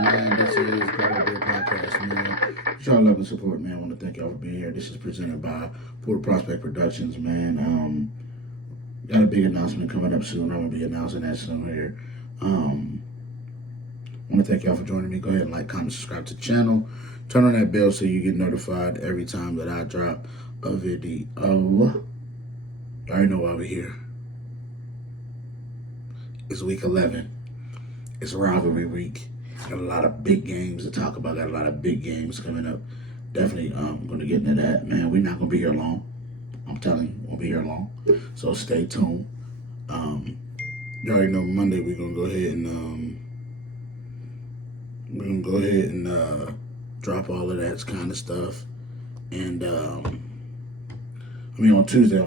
man. This is Grow Beer Podcast, man. Y'all love and support, man. I want to thank y'all for being here. This is presented by Port Prospect Productions, man. Got a big announcement coming up soon. I'm going to be announcing that soon here. I want to thank y'all for joining me. Go ahead and like, comment, subscribe to the channel. Turn on that bell so you get notified every time that I drop a video. You already know why we're here. It's week 11. It's rivalry week. Got a lot of big games to talk about. Got a lot of big games coming up. Definitely going to get into that, man. We're not going to be here long. I'm telling you, we won't be here long. So stay tuned. You already know Monday we're going to go ahead and drop all of that kind of stuff. And on Tuesday,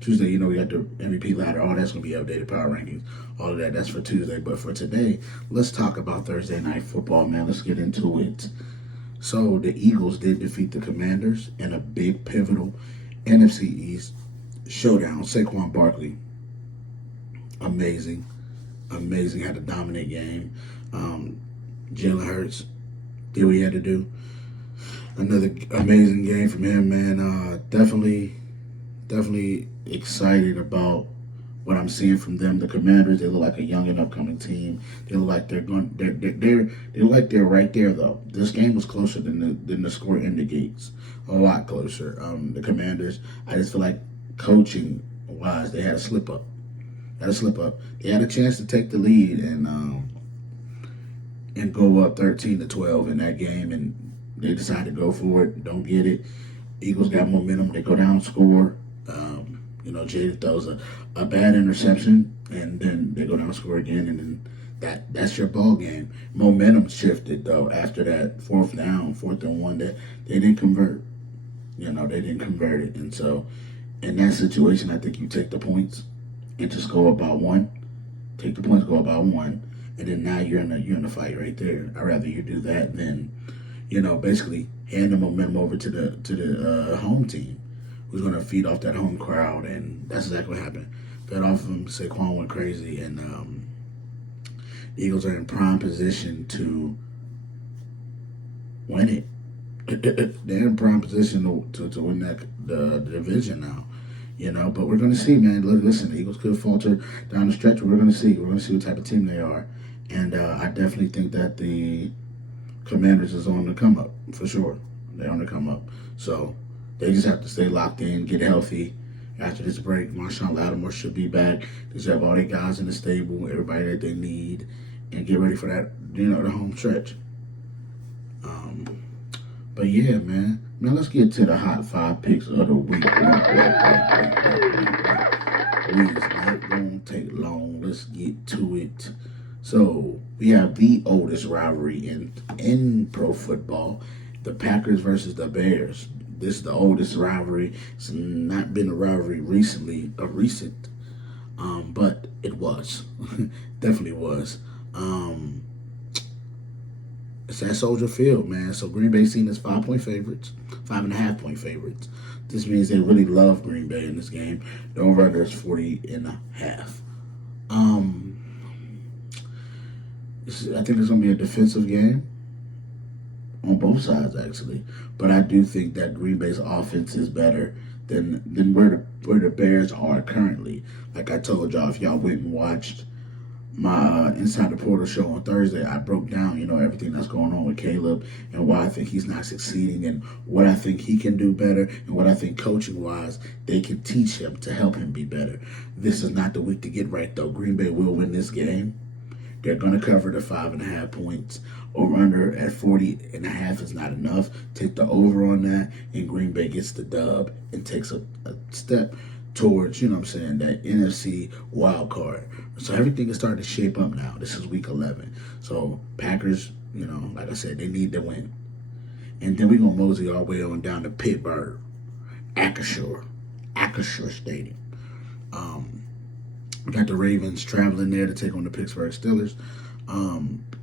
Tuesday, you know, we got the MVP ladder. All that's going to be updated, power rankings, all of that. That's for Tuesday. But for today, let's talk about Thursday night football, man. Let's get into it. So the Eagles did defeat the Commanders in a big, pivotal NFC East showdown. Saquon Barkley, amazing. Had a dominant game. Jalen Hurts did what he had to do. Another amazing game from him, man. Definitely excited about what I'm seeing from them. The Commanders, they look like a young and upcoming team. They look like they're right there though. This game was closer than the score indicates. A lot closer. The Commanders, I just feel like coaching wise, they had a slip up. They had a chance to take the lead and go up 13-12 in that game, and they decided to go for it. Don't get it. Eagles got momentum. They go down, score. Jada throws a bad interception, and then they go down, score again, and then that's your ball game. Momentum shifted though after that fourth and one that they didn't convert. They didn't convert it, and so in that situation, I think you take the points and just go about one. Take the points, go about one, and then now you're in the fight right there. I'd rather you do that than basically hand the momentum over to the home team, who's going to feed off that home crowd, and that's exactly what happened. Fed off of him, Saquon went crazy, and the Eagles are in prime position to win it. They're in prime position to win the division now, But we're going to see, man. Listen, the Eagles could falter down the stretch. We're going to see. We're going to see what type of team they are, and I definitely think that the Commanders is on the come up for sure. They're on the come up, so they just have to stay locked in, get healthy. After this break, Marshawn Lattimore should be back. They should have all their guys in the stable, everybody that they need, and get ready for that, the home stretch. But yeah, man. Now let's get to the hot 5 picks of the week. It's not going to take long. Let's get to it. So we have the oldest rivalry in pro football, the Packers versus the Bears. This is the oldest rivalry. It's not been a rivalry recent, but it was. Definitely was. It's at Soldier Field, man. So Green Bay seen as 5-point favorites, 5.5-point favorites. This means they really love Green Bay in this game. The over-under is 40.5. I think it's going to be a defensive game on both sides, actually. But I do think that Green Bay's offense is better than where the Bears are currently. Like I told y'all, if y'all went and watched my Inside the Portal show on Thursday, I broke down, everything that's going on with Caleb and why I think he's not succeeding and what I think he can do better and what I think coaching-wise they can teach him to help him be better. This is not the week to get right, though. Green Bay will win this game. They're going to cover the 5.5 points. Over under at 40.5 is not enough. Take the over on that, and Green Bay gets the dub and takes a step towards, that NFC wild card. So everything is starting to shape up now. This is week 11. So Packers, like I said, they need to win. And then we're going to mosey our way on down to Pittsburgh, Acrisure Stadium. We got the Ravens traveling there to take on the Pittsburgh Steelers.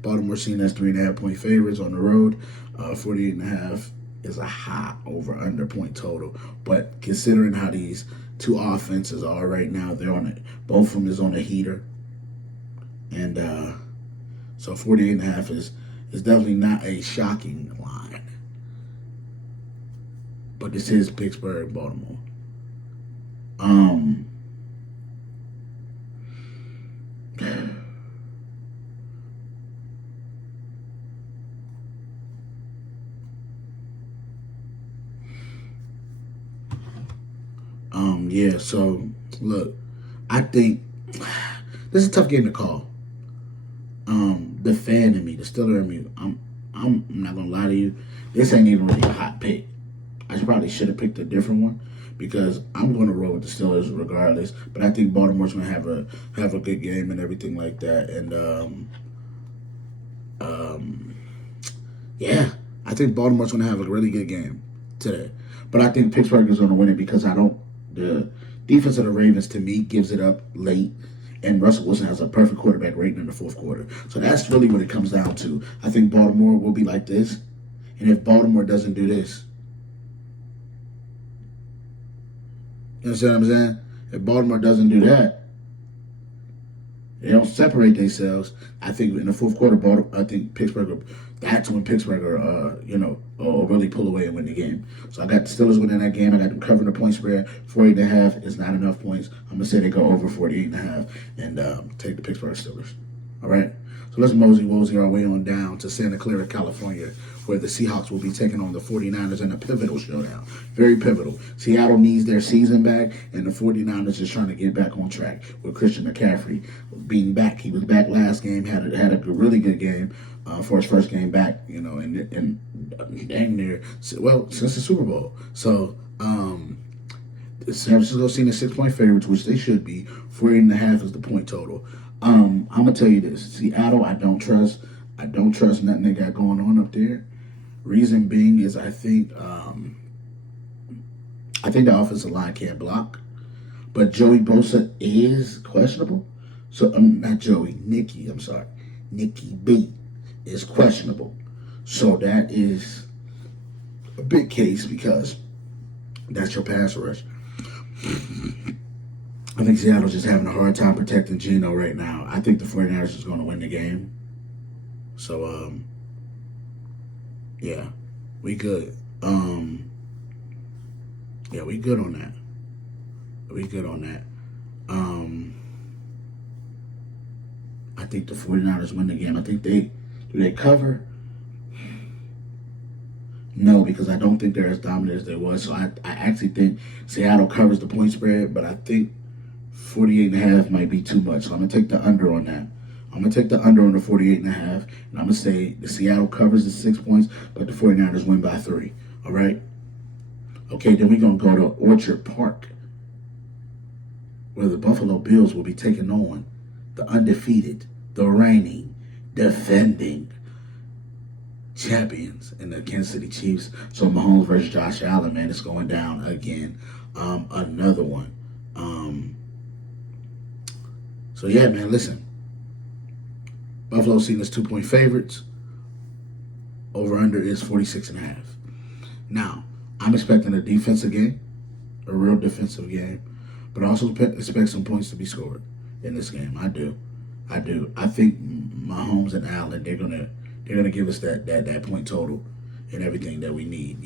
Baltimore seen as 3.5-point favorites on the road. 48.5 is a high over-under point total. But considering how these two offenses are right now, they're on it. Both of them is on a heater. And so 48.5 It's definitely not a shocking line. But this is Pittsburgh, Baltimore. Um, yeah, so look, I think this is a tough game to call. The fan in me, the Steeler in me, I'm not gonna lie to you, this ain't even really a hot pick. I probably should have picked a different one because I'm going to roll with the Steelers regardless. But I think Baltimore's going to have a good game and everything like that. And yeah, I think Baltimore's going to have a really good game today. But I think Pittsburgh is going to win it because the defense of the Ravens to me gives it up late. And Russell Wilson has a perfect quarterback rating in the fourth quarter. So that's really what it comes down to. I think Baltimore will be like this. And if Baltimore doesn't do this, you understand what I'm saying? If Baltimore doesn't do that, they don't separate themselves. I think in the fourth quarter, I think Pittsburgh. That's when Pittsburgh will really pull away and win the game. So I got the Steelers winning that game. I got them covering the point spread. 48.5 is not enough points. I'm gonna say they go over 48.5 and take the Pittsburgh Steelers. All right. So let's mosey our way on down to Santa Clara, California, where the Seahawks will be taking on the 49ers in a pivotal showdown. Very pivotal. Seattle needs their season back, and the 49ers is trying to get back on track with Christian McCaffrey being back. He was back last game, had a really good game for his first game back, and dang near, well, since the Super Bowl. So, San Francisco seen a 6-point favorites, which they should be. 48.5 is the point total. I'm gonna tell you this: Seattle, I don't trust. I don't trust nothing they got going on up there. Reason being is I think the offensive line can't block, but Joey Bosa is questionable. So not Joey, Nikki. I'm sorry, Nikki B is questionable. So that is a big case because that's your pass rush. I think Seattle's just having a hard time protecting Geno right now. I think the 49ers is going to win the game. So, yeah, we good. Yeah, we good on that. We good on that. I think the 49ers win the game. I think do they cover? No, because I don't think they're as dominant as they was. So I actually think Seattle covers the point spread, but I think 48.5 might be too much. So I'm going to take the under on that. I'm going to take the under on the 48.5, and I'm going to say the Seattle covers the 6 points, but the 49ers win by 3. All right? Okay, then we're going to go to Orchard Park, where the Buffalo Bills will be taking on the undefeated, the reigning, defending champions in the Kansas City Chiefs. So Mahomes versus Josh Allen, man, it's going down again. Another one. So yeah, man, listen. Buffalo seen as 2-point favorites. Over under is 46.5. Now, I'm expecting a defensive game, a real defensive game, but I also expect some points to be scored in this game. I do. I think Mahomes and Allen, they're gonna give us that point total and everything that we need,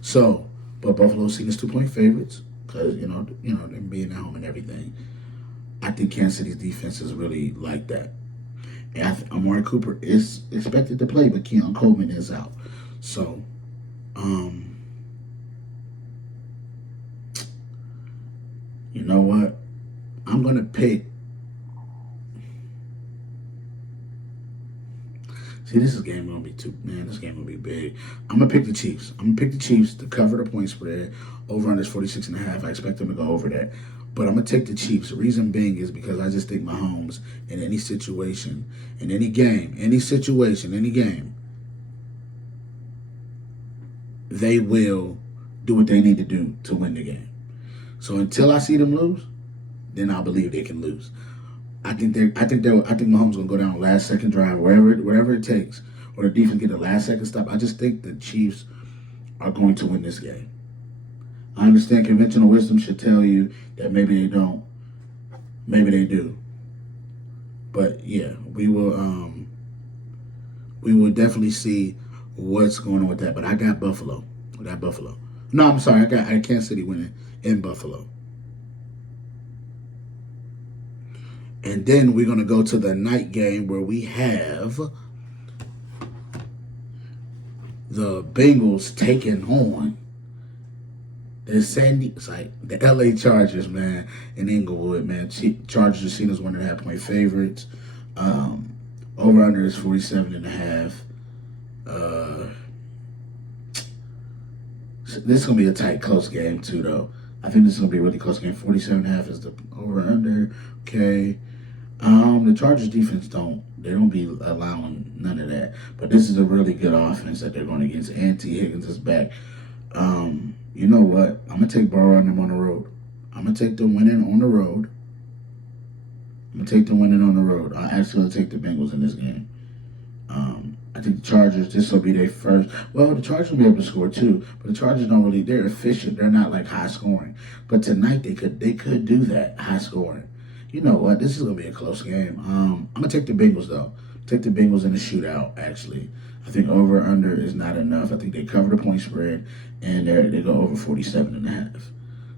So, but Buffalo seen as 2-point favorites because them being at home and everything. I think Kansas City's defense is really like that. And Amari Cooper is expected to play, but Keon Coleman is out. So, you know what? I'm gonna pick. See, this game gonna be this game gonna be big. I'm gonna pick the Chiefs. I'm gonna pick the Chiefs to cover the point spread. Over on this 46.5. I expect them to go over that. But I'm going to take the Chiefs. The reason being is because I just think Mahomes, in any situation, in any game, any situation, any game, they will do what they need to do to win the game. So until I see them lose, then I believe they can lose. I think Mahomes gonna go down last second drive, wherever it takes, or the defense get the last second stop. I just think the Chiefs are going to win this game. I understand conventional wisdom should tell you that maybe they don't, maybe they do. But yeah, we will we will definitely see what's going on with that. But I got Buffalo. I got Buffalo. No, I'm sorry. I got Kansas City winning in Buffalo. And then we're going to go to the night game where we have the Bengals taking on it's like the LA Chargers, man, in Inglewood, man. Chargers are seen as 1.5-point favorites. Over under is 47.5. This is gonna be a tight, close game too, though. I think this is gonna be a really close game. 47.5 is the over under. Okay. The Chargers defense don't be allowing none of that. But this is a really good offense that they're going against. And T. Higgins is back. You know what? I'm gonna take Burrow on them on the road. I'm gonna take them winning on the road. I actually take the Bengals in this game. I think the Chargers, this will be their first. Well, the Chargers will be able to score too, but the Chargers don't really. They're efficient. They're not like high scoring. But tonight they could do that high scoring. You know what? This is gonna be a close game. I'm gonna take the Bengals though. Take the Bengals in the shootout. Actually, I think over under is not enough. I think they cover the point spread and they go over 47.5.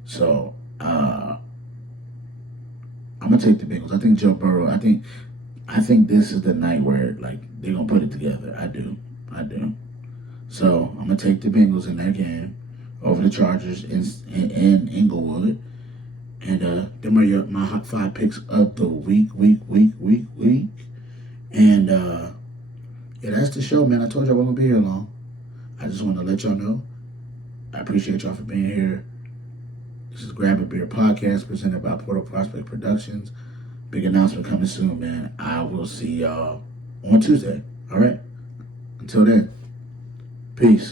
So I'm gonna take the Bengals. I think Joe Burrow. I think this is the night where like they're gonna put it together. I do. So I'm gonna take the Bengals in that game over the Chargers in Inglewood. And them are my hot 5 picks of the week. And yeah, that's the show, man. I told y'all I wasn't gonna be here long. I just want to let y'all know. I appreciate y'all for being here. This is Grab a Beer Podcast presented by Portal Prospect Productions. Big announcement coming soon, man. I will see y'all on Tuesday. All right? Until then, peace.